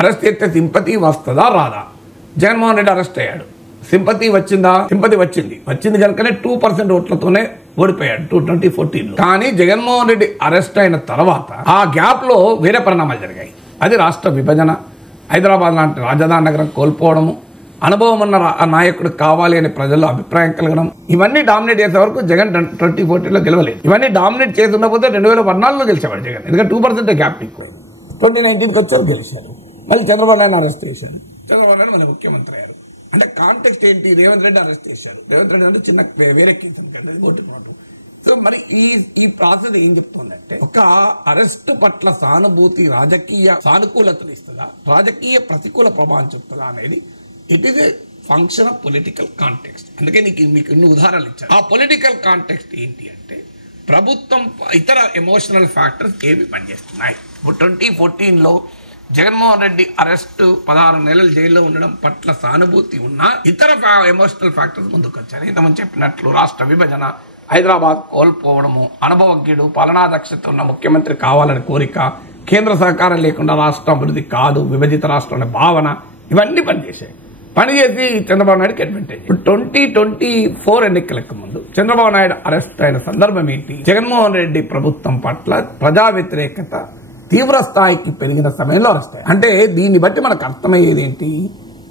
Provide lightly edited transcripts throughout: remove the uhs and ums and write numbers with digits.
Arrest చేస్తే sympathy వస్తుందా రాదా? జగన్మోహన్ రెడ్డి అరెస్ట్ అయ్యాడు, సింపతి వచ్చిందా? సింపతి వచ్చింది కనుకనే 2% ఓట్లతోనే ఓడిపోయాడు 2014లో. కానీ జగన్మోహన్ రెడ్డి అరెస్ట్ అయిన తర్వాత ఆ గ్యాప్ లో వేరే పరిణామాలు జరిగాయి. అది రాష్ట్ర విభజన, హైదరాబాద్ లాంటి రాజధాని నగరం కోల్పోవడము, అనుభవం ఉన్న నాయకుడు కావాలి అనే ప్రజల్లో అభిప్రాయం కలగడం, ఇవన్నీ డామినేట్ చేసే వరకు జగన్ 2014లో గెలవలేదు. ఇవన్నీ డామినేట్ చేసి ఉన్నపోతే 2014లో గెలిచేవాడు జగన్, ఎందుకంటే 2% గ్యాప్ ఎక్కువ. 2019కి వచ్చారు, గెలిచారు. మళ్ళీ చంద్రబాబు నాయుడు అరెస్ట్ చేశారు, చంద్రబాబు నాయుడు మన ముఖ్యమంత్రి అయ్యారు. అంటే కాంటెక్స్ట్ ఏంటి? రేవంత్ రెడ్డి అరెస్ట్ చేశారు. రేవంత్ రెడ్డి అంటే చిన్న వేరే కేసు అనుకోండి, ఓటు పాటు. సో మరి ఈ ప్రాసెస్ ఏం చెప్తుందంటే, ఒక అరెస్ట్ పట్ల సానుభూతి రాజకీయ సానుకూలతను ఇస్తుందా, రాజకీయ ప్రతికూల ప్రభావం చెప్తుందా అనేది it is a function of political context. అందుకే మీకు ఇన్ని ఉదాహరణలు ఇచ్చారు. ఆ పొలిటికల్ కాంటెక్స్ట్ ఏంటి అంటే, ప్రభుత్వం ఇతర ఎమోషనల్ ఫ్యాక్టర్స్ ఏవి పనిచేస్తున్నాయి. ఇప్పుడు 2014లో జగన్మోహన్ రెడ్డి అరెస్టు 16 నెలలు జైల్లో ఉండడం పట్ల సానుభూతి ఉన్న ఇతర ఎమోషనల్ ఫ్యాక్టర్స్ ముందుకు వచ్చారు. ఇంతకుముందు చెప్పినట్లు రాష్ట్ర విభజన, హైదరాబాద్ కోల్పోవడము, అనుభవజ్ఞుడు, పాలనా దక్షత ఉన్న ముఖ్యమంత్రి కావాలని కోరిక, కేంద్ర సహకారం లేకుండా రాష్ట్రం అభివృద్ధి కాదు, విభజిత రాష్ట్రం అనే భావన, ఇవన్నీ పనిచేసాయి. పనిచేసి చంద్రబాబు నాయుడుకి అడ్వాంటేజ్. ఇప్పుడు 2024 ఎన్నికలకు ముందు చంద్రబాబు నాయుడు అరెస్ట్ అయిన సందర్భం ఏంటి? జగన్మోహన్ రెడ్డి ప్రభుత్వం పట్ల ప్రజా వ్యతిరేకత తీవ్ర స్థాయికి పెరిగిన సమయంలో అరెస్ట్ అయ్యారు. అంటే దీన్ని బట్టి మనకు అర్థమయ్యేది ఏంటి?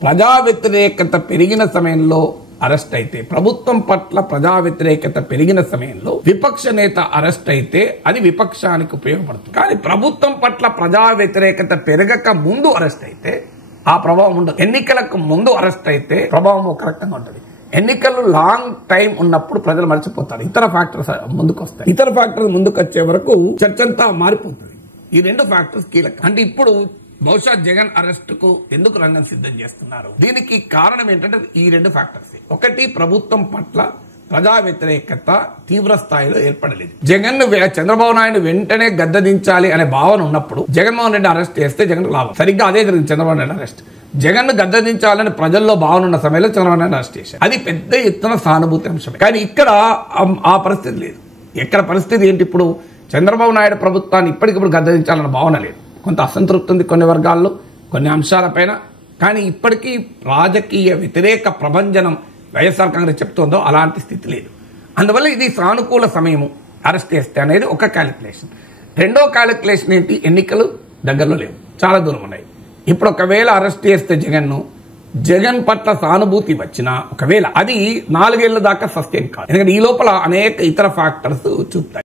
ప్రజా వ్యతిరేకత పెరిగిన సమయంలో అరెస్ట్ అయితే, ప్రభుత్వం పట్ల ప్రజా వ్యతిరేకత పెరిగిన సమయంలో విపక్ష నేత అరెస్ట్ అయితే అది విపక్షానికి ఉపయోగపడుతుంది. కానీ ప్రభుత్వం పట్ల ప్రజా వ్యతిరేకత పెరగక ముందు అరెస్ట్ అయితే ఆ ప్రభావం ఉండదు. ఎన్నికలకు ముందు అరెస్ట్ అయితే ప్రభావం ఒక రకంగా ఉంటుంది. ఎన్నికలు లాంగ్ టైం ఉన్నప్పుడు ప్రజలు మర్చిపోతారు, ఇతర ఫ్యాక్టర్స్ ముందుకు వస్తాయి. ఇతర ఫ్యాక్టర్స్ ముందుకు వచ్చే వరకు చర్చ అంతా మారిపోతుంది. ఈ 2 ఫ్యాక్టర్స్ కీలకం. అంటే ఇప్పుడు బహుశా జగన్ అరెస్ట్ కు ఎందుకు రంగం సిద్ధం చేస్తున్నారు? దీనికి కారణం ఏంటంటే ఈ 2 ఫ్యాక్టర్స్. ఒకటి, ప్రభుత్వం పట్ల ప్రజా వ్యతిరేకత తీవ్ర స్థాయిలో ఏర్పడలేదు. చంద్రబాబు నాయుడు వెంటనే గద్దదించాలి అనే భావన ఉన్నప్పుడు జగన్మోహన్ రెడ్డి అరెస్ట్ చేస్తే జగన్ లాభం. సరిగ్గా అదే జరిగింది. చంద్రబాబు నాయుడు అరెస్ట్, జగన్ గద్దదించాలని ప్రజల్లో భావన ఉన్న సమయంలో చంద్రబాబు నాయుడు అరెస్ట్ చేశారు. అది పెద్ద ఎత్తున సానుభూతి అంశమే. కానీ ఇక్కడ ఆ పరిస్థితి లేదు. ఎక్కడ పరిస్థితి ఏంటి? ఇప్పుడు చంద్రబాబు నాయుడు ప్రభుత్వాన్ని ఇప్పటికిప్పుడు గద్దదించాలన్న భావన లేదు. కొంత అసంతృప్తి ఉంది కొన్ని వర్గాల్లో, కొన్ని అంశాలపైన. కానీ ఇప్పటికీ రాజకీయ వ్యతిరేక ప్రభంజనం వైఎస్ఆర్ కాంగ్రెస్ చెప్తుందో అలాంటి స్థితి లేదు. అందువల్ల ఇది సానుకూల సమయము అరెస్ట్ చేస్తే అనేది ఒక క్యాలిక్యులేషన్. రెండో క్యాలిక్యులేషన్ ఏంటి? ఎన్నికలు దగ్గరలో లేవు, చాలా దూరం ఉన్నాయి. ఇప్పుడు ఒకవేళ అరెస్ట్ చేస్తే జగన్ పట్ల సానుభూతి వచ్చినా ఒకవేళ అది 4 ఏళ్ల దాకా సస్టైన్ కాదు. ఎందుకంటే ఈ లోపల అనేక ఇతర ఫ్యాక్టర్స్ చూపుతాయి.